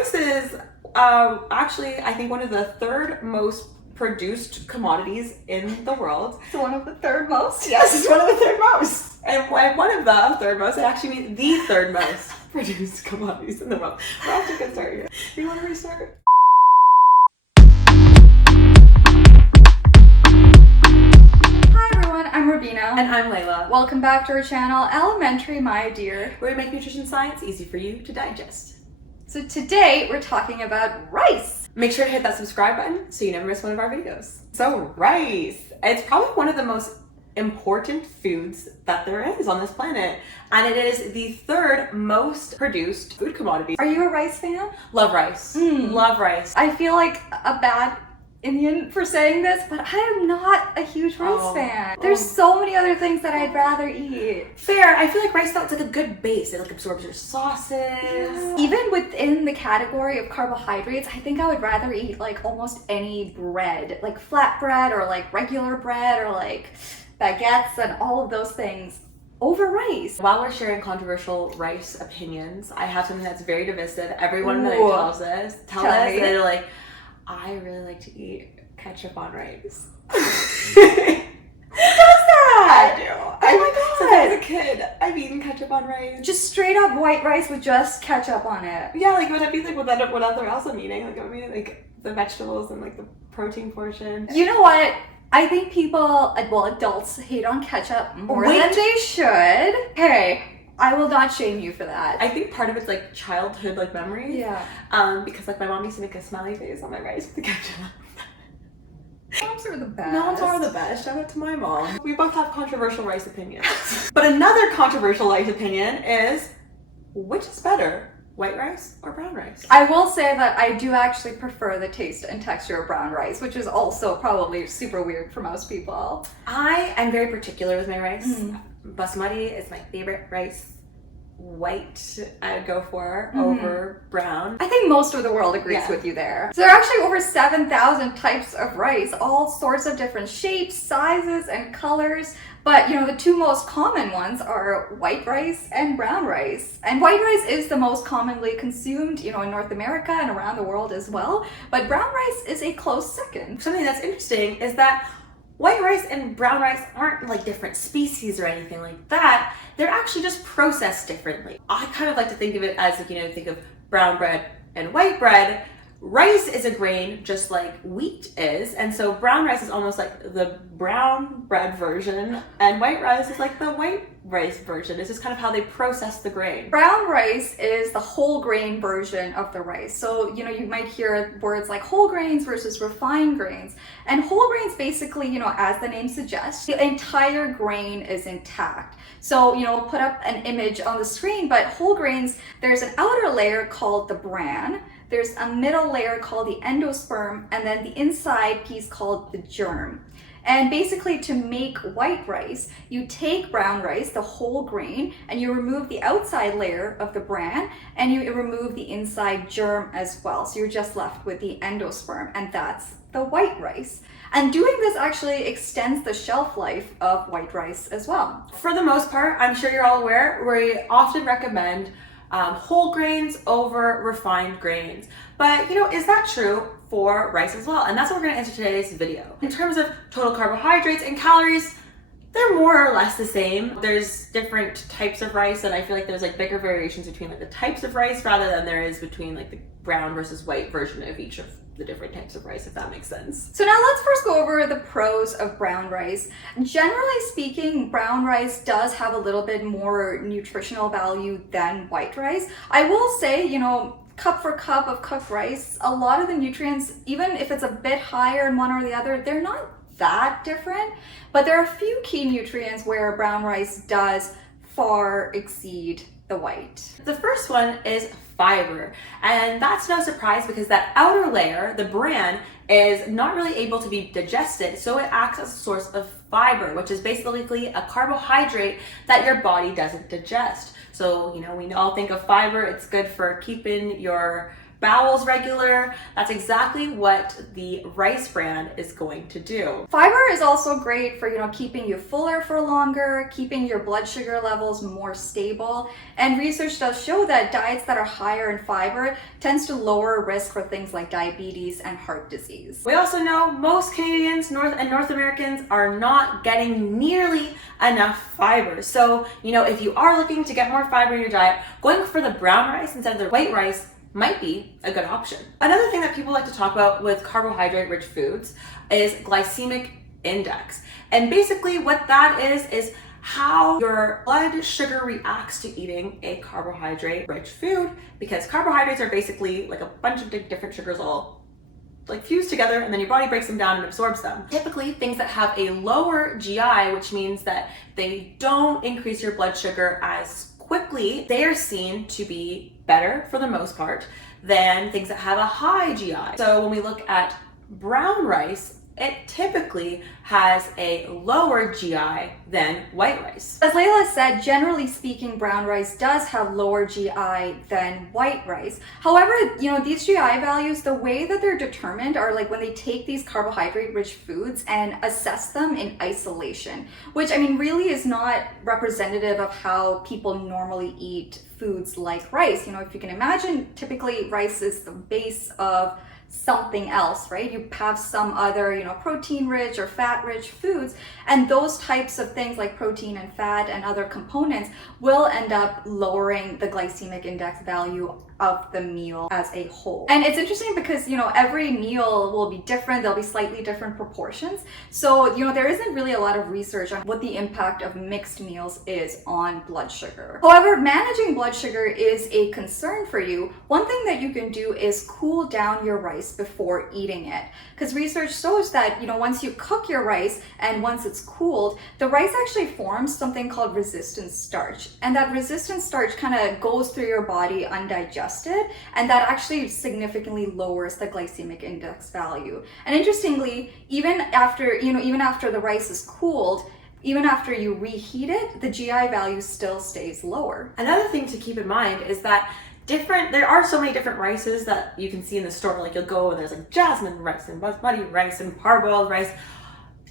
rice is actually, I think, one of the third most produced commodities in the world. It's one of the third most? Yes, it's one of the third most. And one of the third most, it actually means the third most produced commodities in the world. We're off to a good start here. Do you want to restart? I'm Rubina. And I'm Layla. Welcome back to our channel, Elementary My Dear, where we make nutrition science easy for you to digest. So today we're talking about rice. Make sure to hit that subscribe button so you never miss one of our videos. So rice, it's probably one of the most important foods that there is on this planet. And it is the third most produced food commodity. Are you a rice fan? Love rice. Love rice. I feel like a bad Indian for saying this, but I am not a huge rice fan. There's so many other things that I'd rather eat. Fair. I feel like rice though, it's like a good base. It like absorbs your sauces. Yeah. Even within the category of carbohydrates, I think I would rather eat like almost any bread, like flatbread or like regular bread or like baguettes and all of those things over rice. While we're sharing controversial rice opinions, I have something that's very divisive. Everyone that tells us that they're like, I really like to eat ketchup on rice. Who does that? I do. Oh my god. Since I was a kid, I've eaten ketchup on rice. Just straight up white rice with just ketchup on it. Yeah, like would that be like whatever else I'm eating? Like I mean like the vegetables and like the protein portion. You know what? I think people, well, adults hate on ketchup more than they should. Hey, I will not shame you for that. I think part of it's like childhood like memories. Yeah. Because like my mom used to make a smiley face on my rice with the ketchup. Moms are the best. Moms are the best. Shout out to my mom. We both have controversial rice opinions. But another controversial rice opinion is, which is better, white rice or brown rice? I will say that I do actually prefer the taste and texture of brown rice, which is also probably super weird for most people. I am very particular with my rice. Basmati is my favorite rice. White I would go for over brown. I think most of the world agrees with you there. So there are actually over 7,000 types of rice, all sorts of different shapes, sizes, and colors. But, you know, the two most common ones are white rice and brown rice. And white rice is the most commonly consumed, you know, in North America and around the world as well. But brown rice is a close second. Something that's interesting is that white rice and brown rice aren't like different species or anything like that. They're actually just processed differently. I kind of like to think of it as like, you know, think of brown bread and white bread. Rice is a grain just like wheat is, and so brown rice is almost like the brown bread version, and white rice is like the white rice version. It's just kind of how they process the grain. Brown rice is the whole grain version of the rice. So, you know, you might hear words like whole grains versus refined grains. And whole grains basically, you know, as the name suggests, the entire grain is intact. So, you know, we'll put up an image on the screen, but whole grains, there's an outer layer called the bran. There's a middle layer called the endosperm, and then the inside piece called the germ. And basically to make white rice, you take brown rice, the whole grain, and you remove the outside layer of the bran, and you remove the inside germ as well. So you're just left with the endosperm, and that's the white rice. And doing this actually extends the shelf life of white rice as well. For the most part, I'm sure you're all aware, we often recommend whole grains over refined grains. But you know, is that true for rice as well? And that's what we're gonna answer today's video. In terms of total carbohydrates and calories, they're more or less the same. There's different types of rice, and I feel like there's like bigger variations between like the types of rice rather than there is between like the brown versus white version of each of the different types of rice, if that makes sense. So now let's first go over the pros of brown rice. Generally speaking, brown rice does have a little bit more nutritional value than white rice. I will say, you know, cup for cup of cooked rice, a lot of the nutrients, even if it's a bit higher in one or the other, they're not that different. But there are a few key nutrients where brown rice does far exceed the white. The first one is fiber, and that's no surprise because that outer layer, the bran, is not really able to be digested, so it acts as a source of fiber, which is basically a carbohydrate that your body doesn't digest. So, you know, we all think of fiber, it's good for keeping your bowels regular. That's exactly what the rice bran is going to do. Fiber is also great for, keeping you fuller for longer, keeping your blood sugar levels more stable. And research does show that diets that are higher in fiber tends to lower risk for things like diabetes and heart disease. We also know most Canadians and North Americans are not getting nearly enough fiber. So, if you are looking to get more fiber in your diet, going for the brown rice instead of the white rice might be a good option. Another thing that people like to talk about with carbohydrate-rich foods is glycemic index. And basically what that is how your blood sugar reacts to eating a carbohydrate-rich food, because carbohydrates are basically like a bunch of different sugars all fused together, and then your body breaks them down and absorbs them. Typically things that have a lower GI, which means that they don't increase your blood sugar as quickly, they are seen to be better for the most part than things that have a high GI. So when we look at brown rice, it typically has a lower GI than white rice. As Layla said, generally speaking, brown rice does have lower GI than white rice. However, these GI values, the way that they're determined are when they take these carbohydrate-rich foods and assess them in isolation, which really is not representative of how people normally eat foods like rice. If you can imagine, typically rice is the base of something else, right? You have some other, protein-rich or fat-rich foods, and those types of things like protein and fat and other components will end up lowering the glycemic index value of the meal as a whole. And it's interesting because, every meal will be different. There'll be slightly different proportions. So, there isn't really a lot of research on what the impact of mixed meals is on blood sugar. However, managing blood sugar is a concern for you. One thing that you can do is cool down your rice before eating it. Because research shows that, once you cook your rice and once it's cooled, the rice actually forms something called resistant starch. And that resistant starch kind of goes through your body undigested, and that actually significantly lowers the glycemic index value. And interestingly, even after the rice is cooled, even after you reheat it, the GI value still stays lower. Another thing to keep in mind is that there are so many different rices that you can see in the store. You'll go and there's jasmine rice and basmati rice and parboiled rice.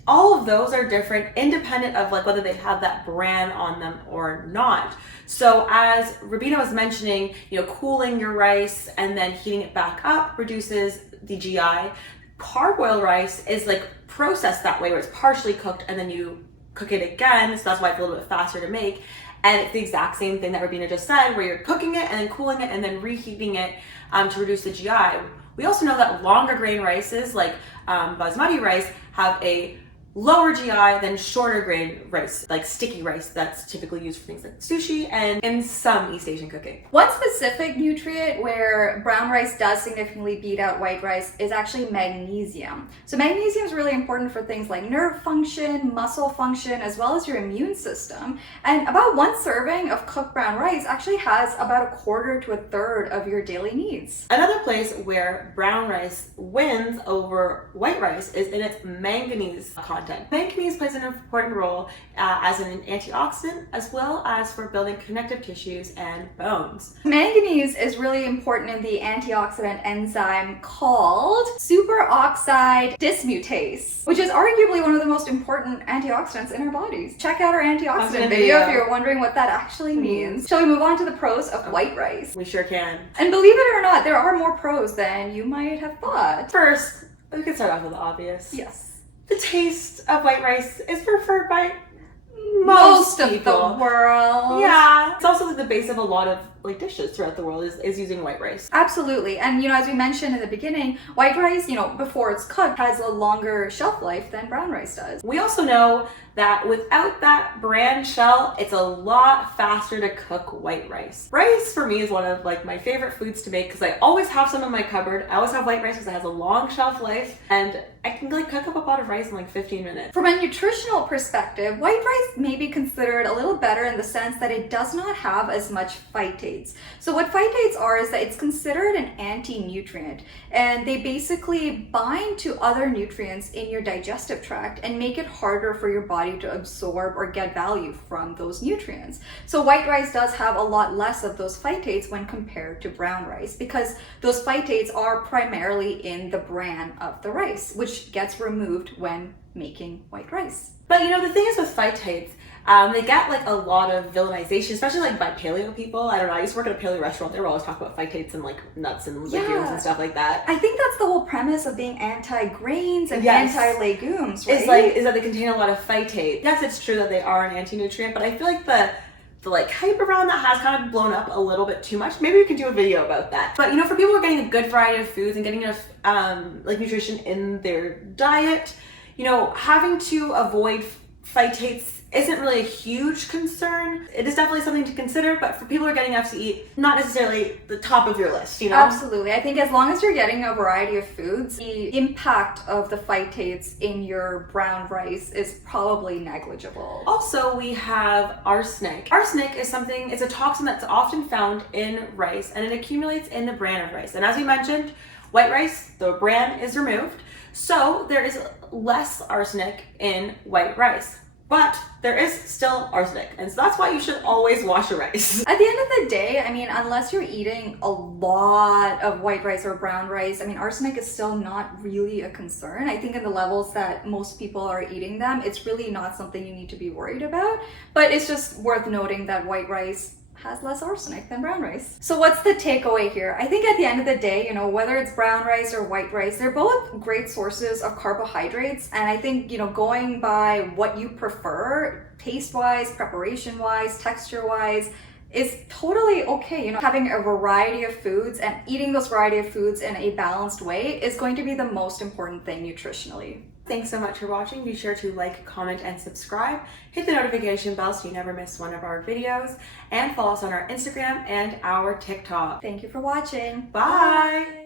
All of those are different, independent of whether they have that bran on them or not. So as Rubina was mentioning, cooling your rice and then heating it back up reduces the GI. Parboiled rice is processed that way, where it's partially cooked and then you cook it again. So that's why it's a little bit faster to make. And it's the exact same thing that Rubina just said, where you're cooking it and then cooling it and then reheating it to reduce the GI. We also know that longer grain rices like basmati rice have a lower GI than shorter grain rice, like sticky rice that's typically used for things like sushi and in some East Asian cooking. One specific nutrient where brown rice does significantly beat out white rice is actually magnesium. So magnesium is really important for things like nerve function, muscle function, as well as your immune system. And about one serving of cooked brown rice actually has about 1/4 to 1/3 of your daily needs. Another place where brown rice wins over white rice is in its manganese content. Manganese plays an important role as an antioxidant, as well as for building connective tissues and bones. Manganese is really important in the antioxidant enzyme called superoxide dismutase, which is arguably one of the most important antioxidants in our bodies. Check out our antioxidant video if you're wondering what that actually means. Shall we move on to the pros of white rice? We sure can. And believe it or not, there are more pros than you might have thought. First, we can start off with the obvious. Yes. The taste of white rice is preferred by most of people. the world. Yeah. It's also the base of a lot of dishes throughout the world is using white rice. Absolutely. And as we mentioned in the beginning, white rice, before it's cooked, has a longer shelf life than brown rice does. We also know that without that bran shell, it's a lot faster to cook white rice. Rice for me is one of my favorite foods to make because I always have some in my cupboard. I always have white rice because it has a long shelf life and I can cook up a pot of rice in 15 minutes. From a nutritional perspective, white rice rice may be considered a little better in the sense that it does not have as much phytates. So what phytates are is that it's considered an anti-nutrient, and they basically bind to other nutrients in your digestive tract and make it harder for your body to absorb or get value from those nutrients. So white rice does have a lot less of those phytates when compared to brown rice, because those phytates are primarily in the bran of the rice, which gets removed when making white rice. But you know, the thing is with phytates, they get like a lot of villainization, especially like by paleo people. I don't know, I used to work at a paleo restaurant. They were always talking about phytates and like nuts and legumes and stuff like that. I think that's the whole premise of being anti-grains and anti-legumes, right? Is that they contain a lot of phytates. Yes, it's true that they are an anti-nutrient, but I feel like the like hype around that has kind of blown up a little bit too much. Maybe we can do a video about that. But you know, for people who are getting a good variety of foods and getting enough like nutrition in their diet, you know, having to avoid phytates isn't really a huge concern. It is definitely something to consider, but for people who are getting enough to eat, not necessarily the top of your list, you know? Absolutely. I think as long as you're getting a variety of foods, the impact of the phytates in your brown rice is probably negligible. Also, we have arsenic. Arsenic is something, it's a toxin that's often found in rice, and it accumulates in the bran of rice. And as we mentioned, white rice, the bran is removed, so there is less arsenic in white rice. But there is still arsenic, and so that's why you should always wash your rice. At the end of the day, I mean, unless you're eating a lot of white rice or brown rice, I mean, arsenic is still not really a concern. I think in the levels that most people are eating them, it's really not something you need to be worried about. But it's just worth noting that white rice has less arsenic than brown rice. So what's the takeaway here? I think at the end of the day, you know, whether it's brown rice or white rice, they're both great sources of carbohydrates. And I think, you know, going by what you prefer, taste-wise, preparation-wise, texture-wise, is totally okay. You know, having a variety of foods and eating those variety of foods in a balanced way is going to be the most important thing nutritionally. Thanks so much for watching. Be sure to like, comment, and subscribe. Hit the notification bell so you never miss one of our videos, and follow us on our Instagram and our TikTok. Thank you for watching. Bye.